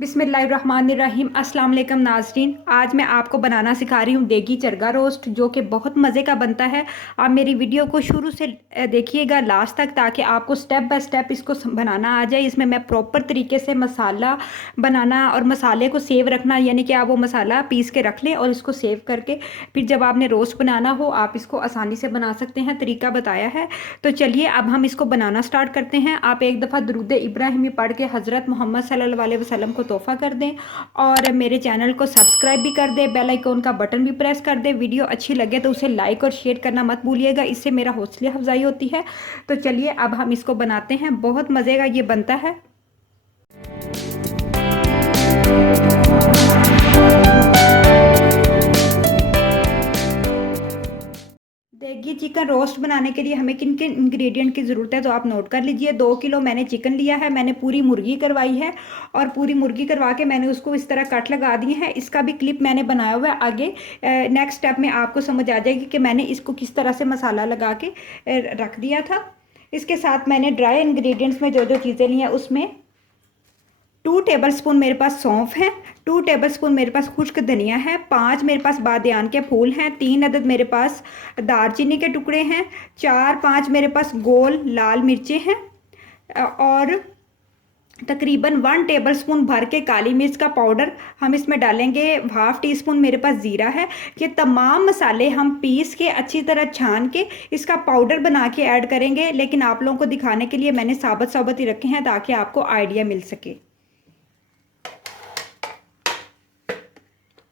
बिस्मिल्लाहिर्रहमानिर्रहीम। अस्सलाम वालेकुम नाज़रीन। आज मैं आपको बनाना सिखा रही हूँ देगी चरगा रोस्ट, जो कि बहुत मज़े का बनता है। आप मेरी वीडियो को शुरू से देखिएगा लास्ट तक, ताकि आपको स्टेप बाय स्टेप इसको बनाना आ जाए। इसमें मैं प्रॉपर तरीके से मसाला बनाना और मसाले को सेव रखना, यानी कि आप वो मसाला पीस के रख लें और इसको सेव करके फिर जब आपने रोस्ट बनाना हो आप इसको आसानी से बना सकते हैं। तरीका बताया है। तो चलिए अब हम इसको बनाना स्टार्ट करते हैं। आप एक दफ़ा दुरूद इब्राहिमी पढ़ के हज़रत मोहम्मद सल्लल्लाहु अलैहि वसल्लम को तोहफ़ा कर दें और मेरे चैनल को सब्सक्राइब भी कर दें, बेल आइकन का बटन भी प्रेस कर दें। वीडियो अच्छी लगे तो उसे लाइक और शेयर करना मत भूलिएगा, इससे मेरा हौसला अफजाई होती है। तो चलिए अब हम इसको बनाते हैं। बहुत मज़े का ये बनता है। देगी चिकन रोस्ट बनाने के लिए हमें किन किन इंग्रेडिएंट की ज़रूरत है तो आप नोट कर लीजिए। 2 किलो मैंने चिकन लिया है। मैंने पूरी मुर्गी करवाई है और पूरी मुर्गी करवा के मैंने उसको इस तरह कट लगा दिए हैं। इसका भी क्लिप मैंने बनाया हुआ है। आगे नेक्स्ट स्टेप में आपको समझ आ जाएगी कि मैंने इसको किस तरह से मसाला लगा के रख दिया था। इसके साथ मैंने ड्राई इंग्रेडिएंट्स में जो जो चीज़ें ली हैं उसमें 2 टेबलस्पून मेरे पास सौंफ है, 2 टेबलस्पून मेरे पास खुश्क धनिया है, 5 मेरे पास बादियान के फूल हैं, 3 अदद मेरे पास दालचीनी के टुकड़े हैं, 4-5 मेरे पास गोल लाल मिर्चें हैं और तकरीबन 1 टेबलस्पून भर के काली मिर्च का पाउडर हम इसमें डालेंगे। 1/2 टीस्पून मेरे पास ज़ीरा है। ये तमाम मसाले हम पीस के अच्छी तरह छान के इसका पाउडर बना के ऐड करेंगे, लेकिन आप लोगों को दिखाने के लिए मैंने साबुत साबुत ही रखे हैं ताकि आपको आइडिया मिल सके।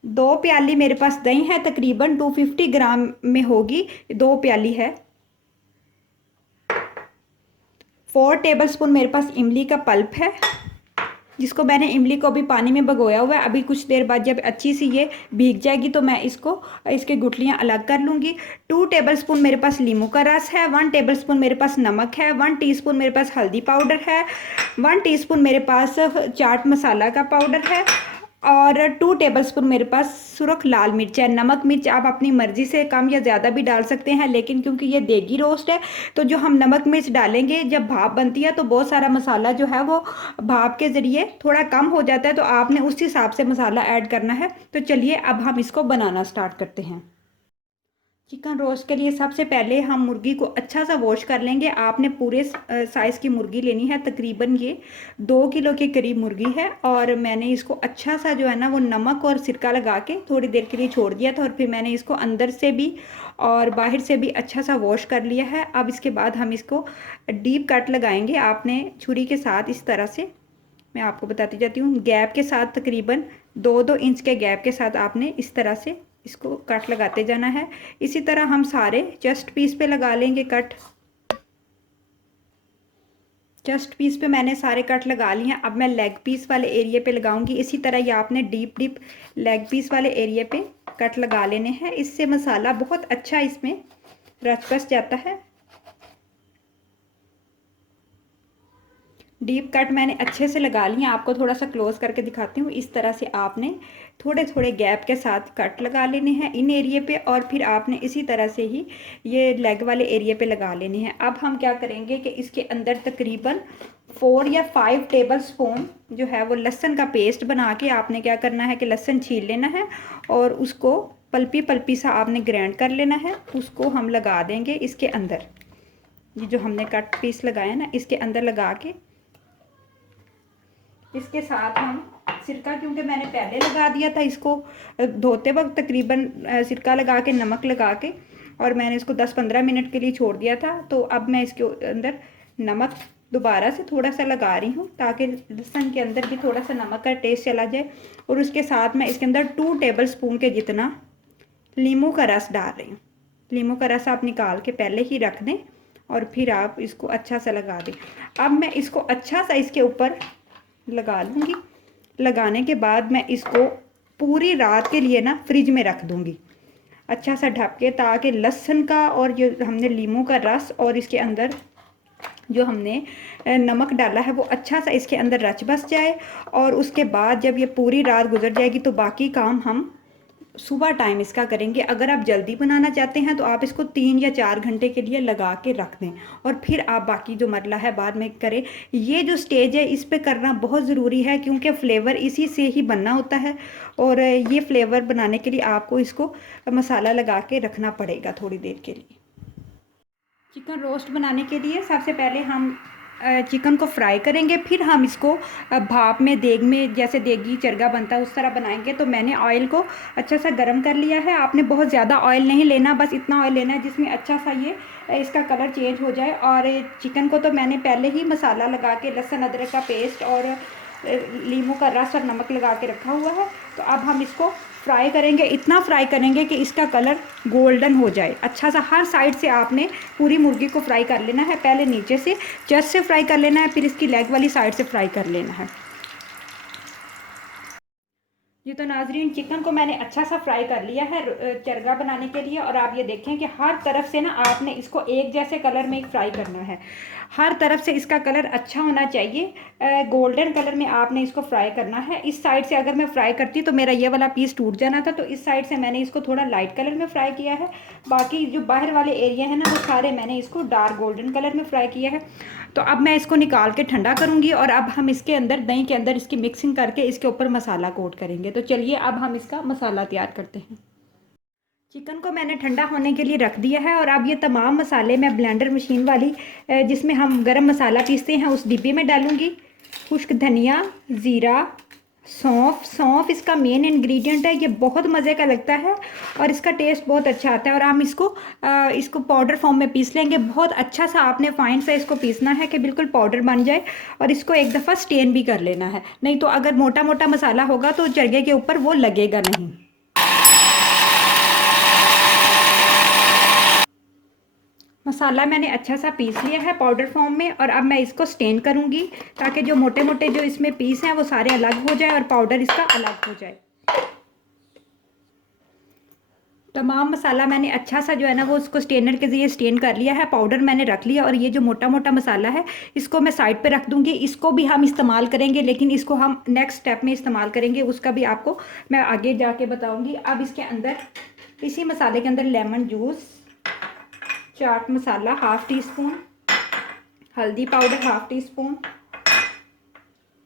2 प्याली मेरे पास दही है, तकरीबन 250 ग्राम में होगी, 2 प्याली है। 4 टेबलस्पून मेरे पास इमली का पल्प है, जिसको मैंने इमली को भी पानी में भिगोया हुआ है। अभी कुछ देर बाद जब अच्छी सी ये भीग जाएगी तो मैं इसको इसके गुठलियाँ अलग कर लूँगी। 2 टेबलस्पून मेरे पास नींबू का रस है, 1 टेबलस्पून मेरे पास नमक है, 1 टीस्पून मेरे पास हल्दी पाउडर है, 1 टीस्पून मेरे पास चाट मसाला का पाउडर है और 2 टेबलस्पून मेरे पास सुरख लाल मिर्च है। नमक मिर्च आप अपनी मर्ज़ी से कम या ज़्यादा भी डाल सकते हैं, लेकिन क्योंकि ये देगी रोस्ट है तो जो हम नमक मिर्च डालेंगे जब भाप बनती है तो बहुत सारा मसाला जो है वो भाप के ज़रिए थोड़ा कम हो जाता है, तो आपने उस हिसाब से मसाला ऐड करना है। तो चलिए अब हम इसको बनाना स्टार्ट करते हैं। चिकन रोस्ट के लिए सबसे पहले हम मुर्गी को अच्छा सा वॉश कर लेंगे। आपने पूरे साइज़ की मुर्गी लेनी है, तकरीबन ये 2 किलो के करीब मुर्गी है और मैंने इसको अच्छा सा जो है ना वो नमक और सिरका लगा के थोड़ी देर के लिए छोड़ दिया था और फिर मैंने इसको अंदर से भी और बाहर से भी अच्छा सा वॉश कर लिया है। अब इसके बाद हम इसको डीप कट लगाएंगे। आपने छुरी के साथ इस तरह से, मैं आपको बताती जाती हूँ, गैप के साथ तकरीबन 2-2 इंच के गैप के साथ आपने इस तरह से इसको कट लगाते जाना है। इसी तरह हम सारे चेस्ट पीस पे लगा लेंगे कट। चेस्ट पीस पे मैंने सारे कट लगा लिए हैं। अब मैं लेग पीस वाले एरिया पे लगाऊंगी। इसी तरह ये आपने डीप लेग पीस वाले एरिया पे कट लगा लेने हैं। इससे मसाला बहुत अच्छा इसमें रच बस जाता है। डीप कट मैंने अच्छे से लगा लिए। आपको थोड़ा सा क्लोज करके दिखाती हूँ। इस तरह से आपने थोड़े थोड़े गैप के साथ कट लगा लेने हैं इन एरिया पे और फिर आपने इसी तरह से ही ये लेग वाले एरिया पे लगा लेने हैं। अब हम क्या करेंगे कि इसके अंदर तकरीबन 4 या 5 टेबलस्पून जो है वो लहसुन का पेस्ट बना के आपने क्या करना है कि लहसुन छील लेना है और उसको पल्पी पल्पी सा आपने ग्राइंड कर लेना है। उसको हम लगा देंगे इसके अंदर। ये जो हमने कट पीस लगाया ना इसके अंदर लगा के इसके साथ हम सिरका, क्योंकि मैंने पहले लगा दिया था इसको धोते वक्त, तकरीबन सिरका लगा के नमक लगा के और मैंने इसको 10-15 मिनट के लिए छोड़ दिया था। तो अब मैं इसके अंदर नमक दोबारा से थोड़ा सा लगा रही हूँ ताकि लहसुन के अंदर भी थोड़ा सा नमक का टेस्ट चला जाए। और उसके साथ मैं इसके अंदर 2 टेबलस्पून के जितना नींबू का रस डाल रही हूँ। नींबू का रस आप निकाल के पहले ही रख दें और फिर आप इसको अच्छा सा लगा दें। अब मैं इसको अच्छा सा इसके ऊपर लगा लूँगी। लगाने के बाद मैं इसको पूरी रात के लिए ना फ्रिज में रख दूँगी अच्छा सा ढक के, ताकि लहसुन का और जो हमने नींबू का रस और इसके अंदर जो हमने नमक डाला है वो अच्छा सा इसके अंदर रच बस जाए। और उसके बाद जब ये पूरी रात गुजर जाएगी तो बाकी काम हम सुबह टाइम इसका करेंगे। अगर आप जल्दी बनाना चाहते हैं तो आप इसको 3 या 4 घंटे के लिए लगा के रख दें और फिर आप बाकी जो मरला है बाद में करें। ये जो स्टेज है इस पे करना बहुत ज़रूरी है क्योंकि फ्लेवर इसी से ही बनना होता है और ये फ्लेवर बनाने के लिए आपको इसको मसाला लगा के रखना पड़ेगा थोड़ी देर के लिए। चिकन रोस्ट बनाने के लिए सबसे पहले हम चिकन को फ्राई करेंगे, फिर हम इसको भाप में देग में जैसे देगी चरगा बनता है उस तरह बनाएंगे। तो मैंने ऑयल को अच्छा सा गर्म कर लिया है। आपने बहुत ज़्यादा ऑयल नहीं लेना, बस इतना ऑयल लेना है जिसमें अच्छा सा ये इसका कलर चेंज हो जाए। और चिकन को तो मैंने पहले ही मसाला लगा के लहसुन अदरक का पेस्ट और लीमू का रस और नमक लगा के रखा हुआ है। तो अब हम इसको फ्राई करेंगे, इतना फ्राई करेंगे कि इसका कलर गोल्डन हो जाए अच्छा सा। हर साइड से आपने पूरी मुर्गी को फ्राई कर लेना है, पहले नीचे से चेस्ट से फ्राई कर लेना है, फिर इसकी लेग वाली साइड से फ्राई कर लेना है। ये तो नाजरीन चिकन को मैंने अच्छा सा फ्राई कर लिया है चरगा बनाने के लिए। और आप ये देखें कि हर तरफ से ना आपने इसको एक जैसे कलर में फ्राई करना है, हर तरफ से इसका कलर अच्छा होना चाहिए, गोल्डन कलर में आपने इसको फ्राई करना है। इस साइड से अगर मैं फ्राई करती तो मेरा ये वाला पीस टूट जाना था, तो इस साइड से मैंने इसको थोड़ा लाइट कलर में फ्राई किया है। बाकी जो बाहर वाले एरिया है ना वो सारे मैंने इसको डार्क गोल्डन कलर में फ्राई किया है। तो अब मैं इसको निकाल के ठंडा करूँगी और अब हम इसके अंदर दही के अंदर इसकी मिक्सिंग करके इसके ऊपर मसाला कोट करेंगे। तो चलिए अब हम इसका मसाला तैयार करते हैं। चिकन को मैंने ठंडा होने के लिए रख दिया है और अब ये तमाम मसाले मैं ब्लेंडर मशीन वाली जिसमें हम गरम मसाला पीसते हैं उस डिब्बे में डालूँगी। खुश्क धनिया, ज़ीरा, सौंफ। सौंफ इसका मेन इंग्रेडिएंट है, ये बहुत मज़े का लगता है और इसका टेस्ट बहुत अच्छा आता है। और हम इसको पाउडर फॉर्म में पीस लेंगे। बहुत अच्छा सा आपने फाइन सा इसको पीसना है कि बिल्कुल पाउडर बन जाए। और इसको एक दफ़ा स्टेन भी कर लेना है, नहीं तो अगर मोटा मोटा मसाला होगा तो चरगे के ऊपर वो लगेगा नहीं। मसाला मैंने अच्छा सा पीस लिया है पाउडर फॉर्म में और अब मैं इसको स्टेन करूँगी ताकि जो मोटे मोटे जो इसमें पीस हैं वो सारे अलग हो जाए और पाउडर इसका अलग हो जाए। तमाम मसाला मैंने अच्छा सा जो है ना वो उसको स्टेनर के ज़रिए स्टेन कर लिया है, पाउडर मैंने रख लिया। और ये जो मोटा मोटा मसाला है इसको मैं साइड पे रख दूँगी। इसको भी हम इस्तेमाल करेंगे लेकिन इसको हम नेक्स्ट स्टेप में इस्तेमाल करेंगे, उसका भी आपको मैं आगे जाके बताऊँगी। अब इसके अंदर इसी मसाले के अंदर lemon juice, chaat masala half teaspoon, हल्दी powder half teaspoon,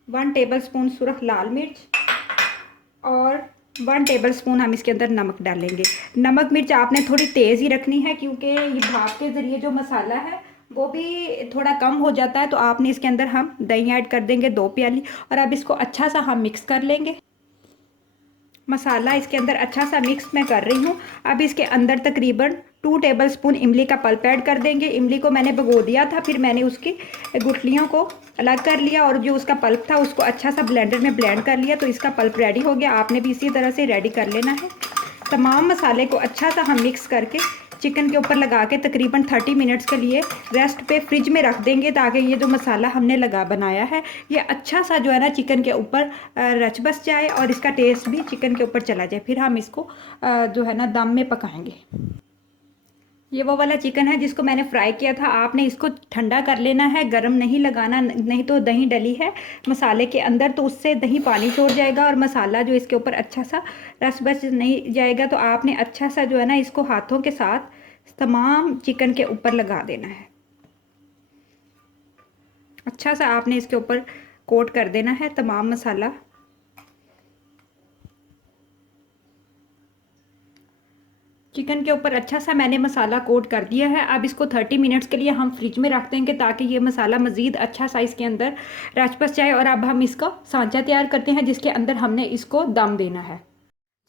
1 tablespoon सुरख लाल मिर्च और 1 टेबलस्पून हम इसके अंदर नमक डालेंगे। नमक मिर्च आपने थोड़ी तेज़ ही रखनी है क्योंकि ये भाप के ज़रिए जो मसाला है वो भी थोड़ा कम हो जाता है। तो आपने इसके अंदर हम दही ऐड कर देंगे 2 प्याली और अब इसको अच्छा सा हम मिक्स कर लेंगे। मसाला इसके अंदर अच्छा सा मिक्स मैं कर रही हूँ। अब इसके अंदर तकरीबन 2 टेबलस्पून इमली का पल्प ऐड कर देंगे। इमली को मैंने भिगो दिया था, फिर मैंने उसकी गुठलियों को अलग कर लिया और जो उसका पल्प था उसको अच्छा सा ब्लेंडर में ब्लेंड कर लिया। तो इसका पल्प रेडी हो गया। आपने भी इसी तरह से रेडी कर लेना है। तमाम मसाले को अच्छा सा हम मिक्स करके चिकन के ऊपर लगा के तकरीबन 30 मिनट्स के लिए रेस्ट पे फ्रिज में रख देंगे ताकि ये जो मसाला हमने बनाया है ये अच्छा सा जो है ना चिकन के ऊपर रच बस जाए और इसका टेस्ट भी चिकन के ऊपर चला जाए। फिर हम इसको जो है ना दम में पकाएंगे। ये वो वाला चिकन है जिसको मैंने फ्राई किया था। आपने इसको ठंडा कर लेना है, गरम नहीं लगाना, नहीं तो दही डली है मसाले के अंदर तो उससे दही पानी छोड़ जाएगा और मसाला जो इसके ऊपर अच्छा सा रस बस नहीं जाएगा। तो आपने अच्छा सा जो है ना इसको हाथों के साथ तमाम चिकन के ऊपर लगा देना है। अच्छा सा आपने इसके ऊपर कोट कर देना है तमाम मसाला। चिकन के ऊपर अच्छा सा मैंने मसाला कोट कर दिया है। अब इसको 30 मिनट्स के लिए हम फ्रिज में रख देंगे ताकि ये मसाला मज़ीद अच्छा सा इसके अंदर रच बस जाए। और अब हम इसका सांचा तैयार करते हैं जिसके अंदर हमने इसको दम देना है।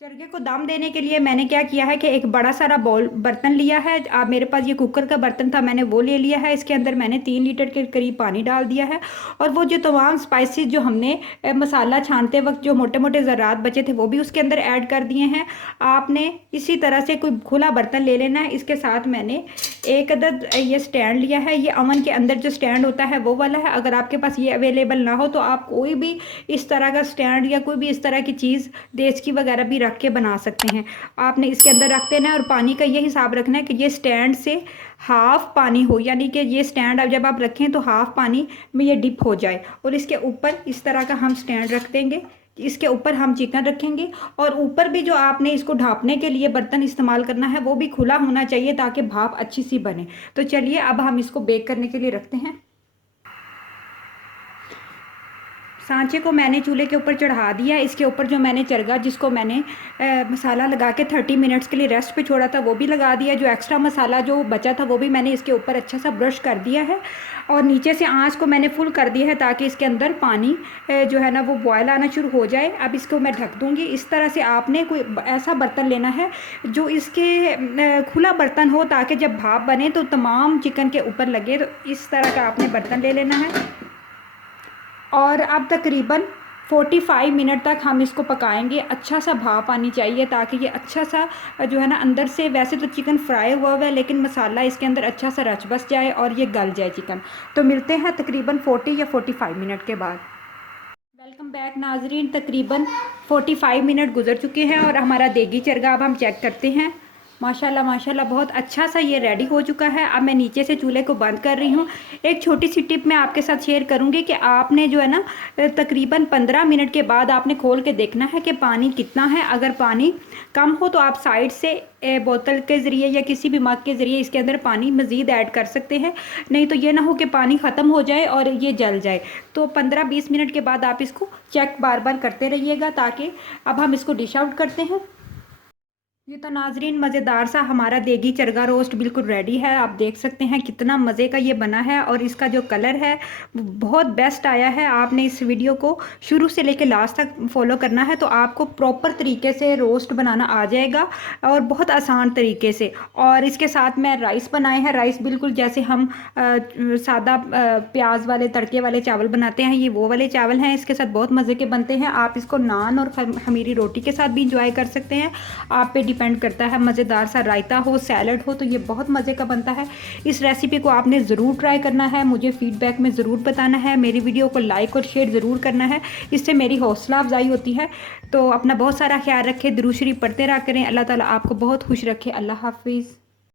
चरगे को दम देने के लिए मैंने क्या किया है कि एक बड़ा सारा बर्तन लिया है। आप मेरे पास ये कुकर का बर्तन था, मैंने वो ले लिया है। इसके अंदर मैंने 3 लीटर के करीब पानी डाल दिया है और वो जो तमाम स्पाइसेस जो हमने मसाला छानते वक्त जो मोटे मोटे ज़रात बचे थे वो भी उसके अंदर ऐड कर दिए हैं। आपने इसी तरह से कोई खुला बर्तन ले लेना है। इसके साथ मैंने एक अदद ये स्टैंड लिया है। ये अवन के अंदर जो स्टैंड होता है वो वाला है। अगर आपके पास ये अवेलेबल ना हो तो आप कोई भी इस तरह का स्टैंड या कोई भी इस तरह की चीज़ देचकी वगैरह भी रख के बना सकते हैं। आपने इसके अंदर रख देना है और पानी का ये हिसाब रखना है कि ये स्टैंड से हाफ़ पानी हो, यानी कि ये स्टैंड अब जब आप रखें तो हाफ़ पानी में ये डिप हो जाए। और इसके ऊपर इस तरह का हम स्टैंड रख देंगे। इसके ऊपर हम चिकन रखेंगे और ऊपर भी जो आपने इसको ढाँपने के लिए बर्तन इस्तेमाल करना है वो भी खुला होना चाहिए ताकि भाप अच्छी सी बने। तो चलिए अब हम इसको बेक करने के लिए रखते हैं। सांचे को मैंने चूल्हे के ऊपर चढ़ा दिया। इसके ऊपर जो मैंने चरगा जिसको मैंने मसाला लगा के 30 मिनट्स के लिए रेस्ट पे छोड़ा था वो भी लगा दिया। जो एक्स्ट्रा मसाला जो बचा था वो भी मैंने इसके ऊपर अच्छा सा ब्रश कर दिया है और नीचे से आंच को मैंने फुल कर दिया है ताकि इसके अंदर पानी जो है ना वो बॉयल आना शुरू हो जाए। अब इसको मैं ढक दूँगी। इस तरह से आपने कोई ऐसा बर्तन लेना है जो इसके खुला बर्तन हो ताकि जब भाप बने तो तमाम चिकन के ऊपर लगे। तो इस तरह का आपने बर्तन ले लेना है और अब तकरीबन 45 मिनट तक हम इसको पकाएंगे। अच्छा सा भाप आनी चाहिए ताकि ये अच्छा सा जो है ना अंदर से, वैसे तो चिकन फ्राई हुआ है लेकिन मसाला इसके अंदर अच्छा सा रच बस जाए और ये गल जाए चिकन। तो मिलते हैं तकरीबन 40 या 45 मिनट के बाद। वेलकम बैक नाजरीन, तकरीबन 45 मिनट गुजर चुके हैं और हमारा देगी चरगा अब हम चेक करते हैं। माशाल्लाह माशाल्लाह बहुत अच्छा सा ये रेडी हो चुका है। अब मैं नीचे से चूल्हे को बंद कर रही हूँ। एक छोटी सी टिप मैं आपके साथ शेयर करूँगी कि आपने जो है ना तकरीबन 15 मिनट के बाद आपने खोल के देखना है कि पानी कितना है। अगर पानी कम हो तो आप साइड से बोतल के ज़रिए या किसी भी मग के ज़रिए इसके अंदर पानी मज़ीद ऐड कर सकते हैं। नहीं तो ये ना हो कि पानी ख़त्म हो जाए और ये जल जाए। तो 15-20 मिनट के बाद आप इसको चेक बार बार करते रहिएगा ताकि अब हम इसको डिश आउट करते हैं। ये तो नाजरीन मज़ेदार सा हमारा देगी चरगा रोस्ट बिल्कुल रेडी है। आप देख सकते हैं कितना मज़े का ये बना है और इसका जो कलर है वो बहुत बेस्ट आया है। आपने इस वीडियो को शुरू से लेकर लास्ट तक फॉलो करना है तो आपको प्रॉपर तरीके से रोस्ट बनाना आ जाएगा और बहुत आसान तरीके से। और इसके साथ मैं राइस बनाए हैं। राइस बिल्कुल जैसे हम सादा प्याज वाले तड़के वाले चावल बनाते हैं, ये वो वाले चावल हैं। इसके साथ बहुत मज़े के बनते हैं। आप इसको नान और खमीरी रोटी के साथ भी इंजॉय कर सकते हैं। आप पे डिपेंड करता है। मज़ेदार सा रायता हो, सैलड हो तो ये बहुत मज़े का बनता है। इस रेसिपी को आपने ज़रूर ट्राई करना है। मुझे फ़ीडबैक में ज़रूर बताना है। मेरी वीडियो को लाइक और शेयर ज़रूर करना है, इससे मेरी हौसला अफजाई होती है। तो अपना बहुत सारा ख्याल रखें, दुरूद शरीफ पढ़ते रहा करें। अल्लाह ताला आपको बहुत खुश रखे। अल्लाह हाफिज़।